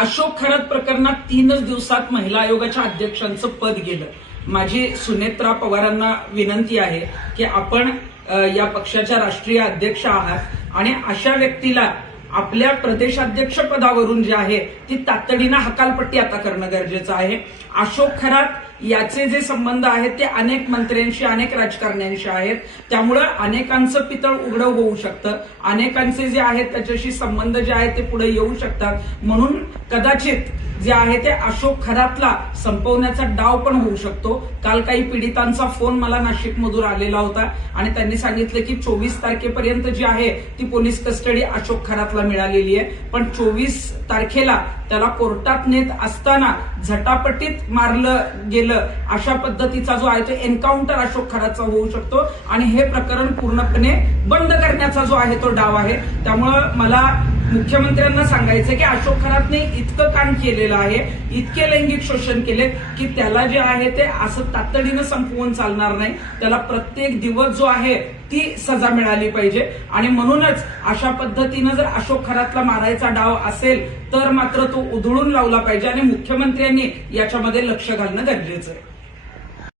अशोक खरात प्रकरणात 3च दिवसात महिला आयोगाच्या अध्यक्षांचं पद गेलं। माझी सुनेत्रा पवारांना विनंती आहे की आपण या पक्षाच्या राष्ट्रीय अध्यक्ष आहात आणि अशा व्यक्तीला आपल्या प्रदेशाध्यक्ष पदावरून जे आहे ती तातडीनं हकालपट्टी आता करणं गरजेचं आहे। अशोक खरात याचे जे संबंध आहेत ते अनेक मंत्र्यांशी अनेक राजकारण्यांशी आहेत, त्यामुळे अनेकांचं पितळ उघडं होऊ शकतं, अनेकांचे जे आहेत त्याच्याशी संबंध जे आहेत ते पुढे येऊ शकतात। म्हणून कदाचित जे आहे ते अशोक खरातला संपवण्याचा डाव पण होऊ शकतो। काल काही पीडितांचा फोन मला नाशिकमधून आलेला होता आणि त्यांनी सांगितलं की 24 तारखेपर्यंत जी आहे ती पोलीस कस्टडी अशोक खरातला मिळालेली आहे, पण 24 तारखेला त्याला कोर्टात नेत असताना झटापटीत मारलं गेलं अशा पद्धतीचा जो आहे तो एन्काउंटर अशोक खरातचा होऊ शकतो आणि हे प्रकरण पूर्णपणे बंद करण्याचा जो आहे तो डाव आहे। त्यामुळं मला मुख्यमंत्र्यांना सांगायचं की अशोक खरातने इतकं काम केलेलं आहे, इतके लैंगिक शोषण केले की त्याला जे आहे ते असं तातडीनं संपवून चालणार नाही। त्याला प्रत्येक दिवस जो आहे ती सजा मिळाली पाहिजे आणि म्हणूनच अशा पद्धतीनं जर अशोक खरातला मारायचा डाव असेल तर मात्र तो उधळून लावला पाहिजे आणि मुख्यमंत्र्यांनी याच्यामध्ये लक्ष घालणं गरजेचं आहे।